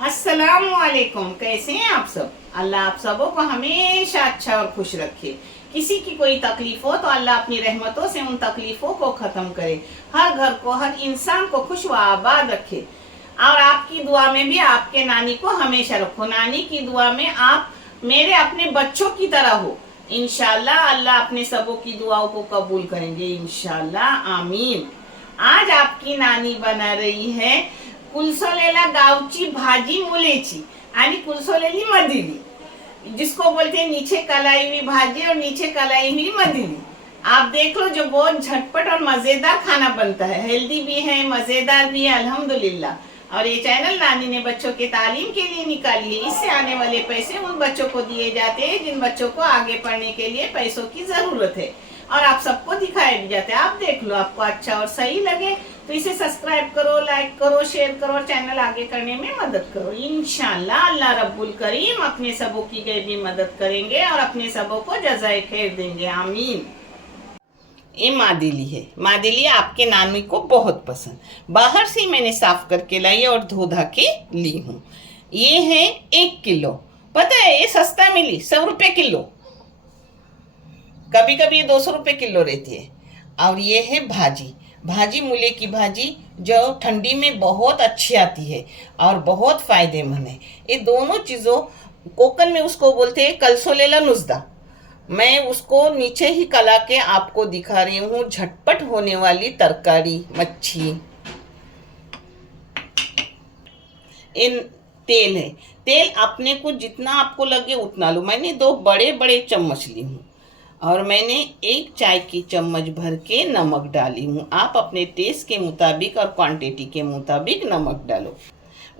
अस्सलामुअलैकुम। कैसे हैं आप सब? अल्लाह आप सबों को हमेशा अच्छा और खुश रखे। किसी की कोई तकलीफ हो तो अल्लाह अपनी रहमतों से उन तकलीफों को ख़त्म करे। हर घर को, हर इंसान को खुश व आबाद रखे। और आपकी दुआ में भी आपके नानी को हमेशा रखो। नानी की दुआ में आप मेरे अपने बच्चों की तरह हो। इंशाल्लाह अल्लाह अपने सबों की दुआओं को कबूल करेंगे, इंशाल्लाह, आमीन। आज आपकी नानी बना रही है कुलसोलेला गावची भाजी मुलेची आणि कुलसोलेली मदिली, जिसको बोलते हैं नीचे कलाई हुई भाजी और नीचे कलाई हुई मदिली। आप देख लो, जो बहुत झटपट और मजेदार खाना बनता है, हेल्दी भी है, मजेदार भी है, अल्हम्दुलिल्लाह। और ये चैनल नानी ने बच्चों के तालीम के लिए निकाली है। इससे आने वाले पैसे उन बच्चों को दिए जाते हैं जिन बच्चों को आगे पढ़ने के लिए पैसों की जरूरत है, और आप सबको दिखाए भी जाते हैं। आप देख लो, आपको अच्छा और सही लगे तो इसे सब्सक्राइब करो, लाइक करो, शेयर करो और चैनल आगे करने में मदद करो। इंशाल्लाह अल्लाह रब्बुल करीम अपने सबों की गैबी मदद करेंगे और अपने सबों को जज़ाए खैर देंगे, आमीन। ये मादिली है। मादिली आपके नानी को बहुत पसंद। बाहर से मैंने साफ करके लाई और धो धा के ली हूँ। ये है 1 किलो। पता है, ये सस्ता मिली, 100 रुपये किलो। कभी कभी ये 200 रुपये किलो रहती है। और ये है भाजी, भाजी मूले की भाजी, जो ठंडी में बहुत अच्छी आती है और बहुत फायदेमंद है। ये दोनों चीज़ों कोकन में उसको बोलते हैं कलसोलेला नुजदा। मैं उसको नीचे ही कला के आपको दिखा रही हूँ। झटपट होने वाली तरकारी, मच्छी। इन तेल है। तेल अपने को जितना आपको लगे उतना लो। मैंने 2 बड़े बड़े चम्मच ली हूँ और मैंने 1 चाय की चम्मच भर के नमक डाली हूँ। आप अपने टेस्ट के मुताबिक और क्वांटिटी के मुताबिक नमक डालो।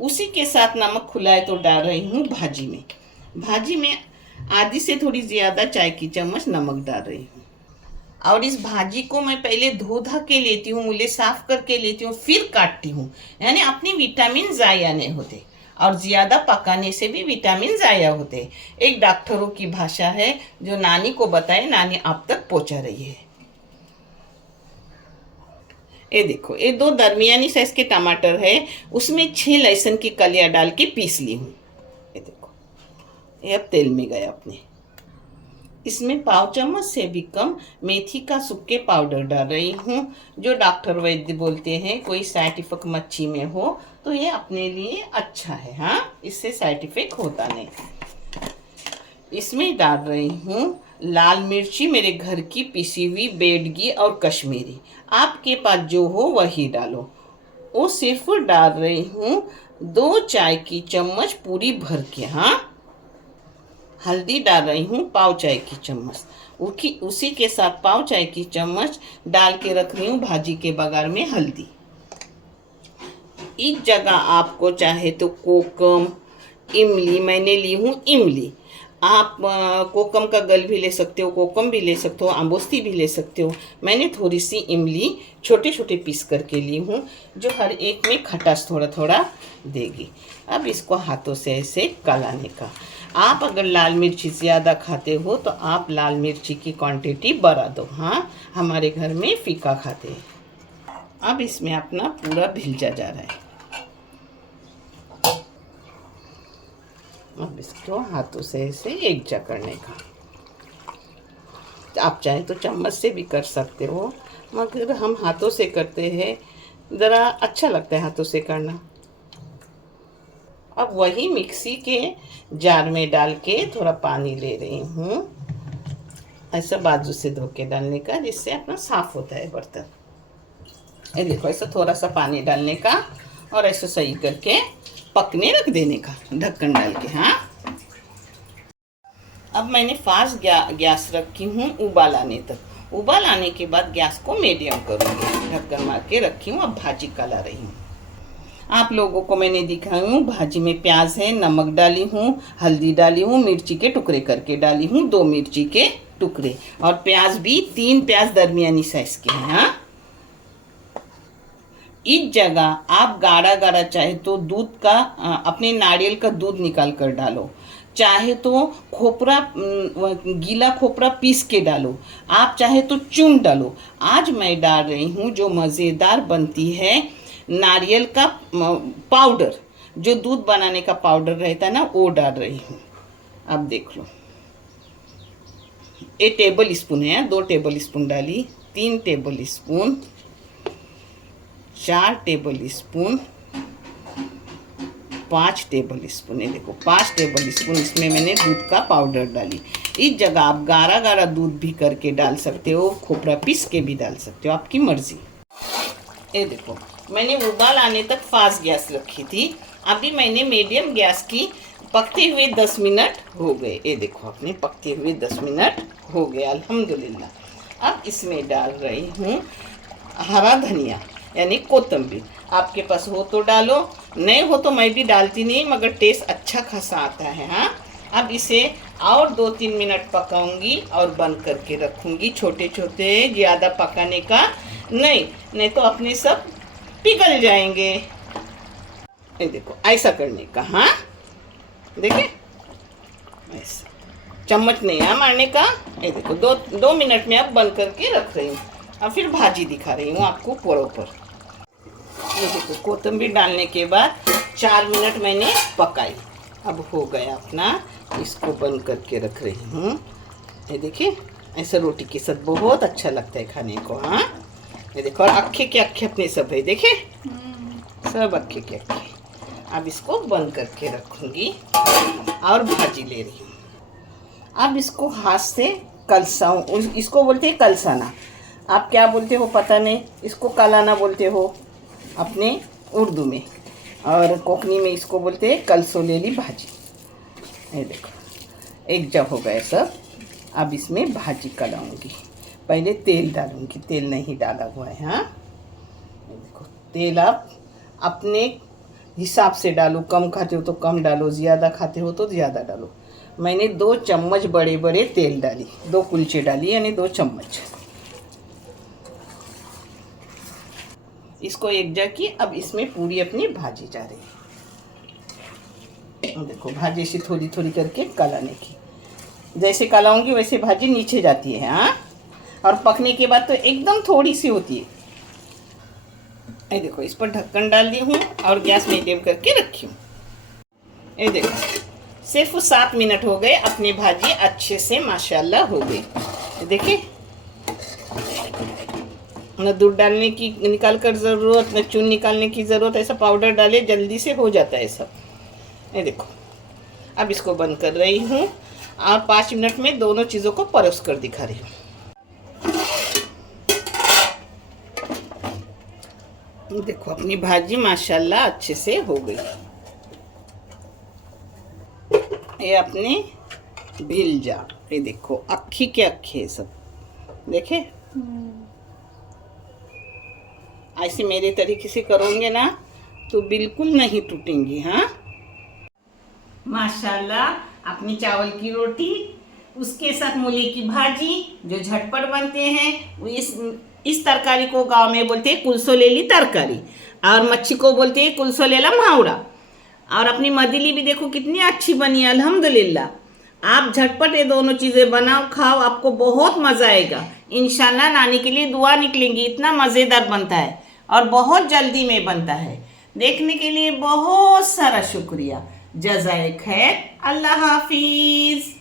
उसी के साथ नमक खुलाए तो डाल रही हूँ भाजी में। भाजी में आधी से थोड़ी ज़्यादा चाय की चम्मच नमक डाल रही हूँ। और इस भाजी को मैं पहले धो धा के लेती हूँ, मूले साफ करके लेती हूँ, फिर काटती हूँ। यानी अपनी विटामिन ज़ाया नहीं होते, और ज़्यादा पकाने से भी विटामिन ज़ाया होते। एक डॉक्टरों की भाषा है जो नानी को बताए, नानी आप तक पहुँचा रही है। ये देखो, ये 2 दरमियानी साइज के टमाटर है, उसमें 6 लहसुन की कलियाँ डाल के पीस ली हूँ। ये देखो, ये अब तेल में गया अपने। इसमें पाव चम्मच से भी कम मेथी का सूखे पाउडर डाल रही हूँ, जो डॉक्टर वैद्य बोलते हैं कोई साइड इफेक्ट मच्छी में हो तो ये अपने लिए अच्छा है। हाँ, इससे साइड इफेक्ट होता नहीं। इसमें डाल रही हूँ लाल मिर्ची, मेरे घर की पिसी हुई बेडगी और कश्मीरी। आपके पास जो हो वही डालो। वो सिर्फ डाल रही हूँ 2 चाय की चम्मच पूरी भर के। हाँ, हल्दी डाल रही हूँ पाव चाय की चम्मच। उसी के साथ पाव चाय की चम्मच डाल के रख रही हूँ भाजी के बगार में हल्दी। इस जगह आपको चाहे तो कोकम, इमली, मैंने ली हूँ इमली। आप कोकम का गल भी ले सकते हो, कोकम भी ले सकते हो, आंबोस्ती भी ले सकते हो। मैंने थोड़ी सी इमली छोटे छोटे पीस करके ली हूँ, जो हर एक में खटास थोड़ा थोड़ा देगी। अब इसको हाथों से ऐसे गलाने का। आप अगर लाल मिर्ची ज़्यादा खाते हो तो आप लाल मिर्ची की क्वांटिटी बढ़ा दो। हाँ, हमारे घर में फीका खाते हैं। अब इसमें अपना पूरा भिलजा जा रहा है। अब इसको हाथों से ऐसे एकजा करने का। आप चाहे तो चम्मच से भी कर सकते हो, मगर हम हाथों से करते हैं, ज़रा अच्छा लगता है हाथों से करना। अब वही मिक्सी के जार में डाल के थोड़ा पानी ले रही हूँ, ऐसा बाजू से धो के डालने का, जिससे अपना साफ होता है बर्तन। ये देखो, ऐसा थोड़ा सा पानी डालने का और ऐसा सही करके पकने रख देने का, ढक्कन डाल के। हाँ, अब मैंने फास्ट गैस रखी हूँ उबाल आने तक। उबाल आने के बाद गैस को मीडियम करूँगी, ढक्कन मार के रखी हूँ। अब भाजी कला रही हूँ। आप लोगों को मैंने दिखाई हूँ, भाजी में प्याज है, नमक डाली हूँ, हल्दी डाली हूँ, मिर्ची के टुकड़े करके डाली हूँ, 2 मिर्ची के टुकड़े, और प्याज भी 3 प्याज दरमियानी साइज के हैं। हाँ, इस जगह आप गाढ़ा गाढ़ा चाहे तो दूध का, अपने नारियल का दूध निकाल कर डालो, चाहे तो खोपरा, गीला खोपरा पीस के डालो, आप चाहे तो चून डालो। आज मैं डाल रही हूँ जो मज़ेदार बनती है नारियल का पाउडर। जो दूध बनाने का पाउडर रहता है ना वो डाल रही हूँ। अब देख लो, 1 टेबल स्पून है, 2 टेबल स्पून डाली, 3 table spoon, 4 table spoon, 5 table spoon. ये देखो 5 टेबल स्पून इसमें मैंने दूध का पाउडर डाली। इस जगह आप गाढ़ा गाढ़ा दूध भी करके डाल सकते हो, खोपरा पीस के भी डाल सकते हो, आपकी मर्जी। ये देखो मैंने उबाल आने तक फास्ट गैस रखी थी, अभी मैंने मीडियम गैस की। पकते हुए 10 मिनट हो गए। ये देखो अपने पकते हुए 10 मिनट हो गए अल्हम्दुलिल्लाह। अब इसमें डाल रही हूँ हरा धनिया यानी कोतंबीर। आपके पास हो तो डालो, नहीं हो तो मैं भी डालती नहीं, मगर टेस्ट अच्छा खासा आता है। हाँ, अब इसे और 2-3 मिनट पकाऊंगी और बंद करके रखूंगी। छोटे छोटे, ज़्यादा पकाने का नहीं तो अपने सब पिघल जाएंगे। ये देखो ऐसा करने का। हाँ देखिए, ऐसा चम्मच नहीं है मारने का। ये देखो 2 मिनट में अब बंद करके रख रही हूँ और फिर भाजी दिखा रही हूँ आपको पर। ये देखो कोतंबीर डालने के बाद 4 मिनट मैंने पकाई, अब हो गया अपना। इसको बंद करके रख रही हूँ। ये देखिए ऐसा रोटी के साथ बहुत अच्छा लगता है खाने को। हाँ ये देखो, और अक्खे के अक्खे अपने सब है, देखे सब अक्खे के अक्खे। अब इसको बंद करके रखूँगी और भाजी ले रही हूँ। अब इसको हाथ से कलसाऊँ, इसको बोलते हैं कलसाना, आप क्या बोलते हो पता नहीं, इसको कलाना बोलते हो अपने उर्दू में, और कोंकणी में इसको बोलते हैं कलसोलेली भाजी। ये देखो एक जब हो गए सब, अब इसमें भाजी कलाऊँगी। पहले तेल डालूँगी, तेल नहीं डाला हुआ है। हाँ ये देखो, तेल आप अपने हिसाब से डालो, कम खाते हो तो कम डालो, ज़्यादा खाते हो तो ज़्यादा डालो। मैंने 2 चम्मच बड़े बड़े तेल डाली, 2 कुलचे डाली यानी 2 चम्मच। इसको एक जगह की, अब इसमें पूरी अपनी भाजी जा रही है। देखो भाजी से थोड़ी थोड़ी करके कलाने की, जैसे कलाऊंगी वैसे भाजी नीचे जाती है। हाँ, और पकने के बाद तो एकदम थोड़ी सी होती है। ये देखो इस पर ढक्कन डाल दी हूँ और गैस मीडियम करके रखी हूँ। ये देखो सिर्फ 7 मिनट हो गए, अपनी भाजी अच्छे से माशाल्लाह हो गई। देखिए न दूध डालने की निकाल कर ज़रूरत, न चून निकालने की ज़रूरत, ऐसा पाउडर डाले जल्दी से हो जाता है सब। ये देखो अब इसको बंद कर रही हूँ और 5 मिनट में दोनों चीज़ों को परोस कर दिखा रही हूँ। देखो अपनी भाजी माशाल्लाह अच्छे से हो गई। ये अपने भिल जा, ये देखो अक्खी के अक्खे सब देखे। ऐसे मेरे तरीके से करोगे ना तो बिल्कुल नहीं टूटेंगी। हाँ माशाल्लाह अपनी चावल की रोटी, उसके साथ मूली की भाजी जो झटपट बनते हैं। इस तरकारी को गांव में बोलते हैं कुलसोलेली तरकारी, और मच्छी को बोलते हैं कुलसोलेला मावड़ा। और अपनी मदिली भी देखो कितनी अच्छी बनी है अल्हम्दुलिल्लाह। आप झटपट ये दोनों चीज़ें बनाओ खाओ, आपको बहुत मज़ा आएगा इंशाल्लाह। नानी के लिए दुआ निकलेंगी, इतना मज़ेदार बनता है और बहुत जल्दी में बनता है। देखने के लिए बहुत सारा शुक्रिया, जज़ाए खैर, अल्लाह हाफिज़।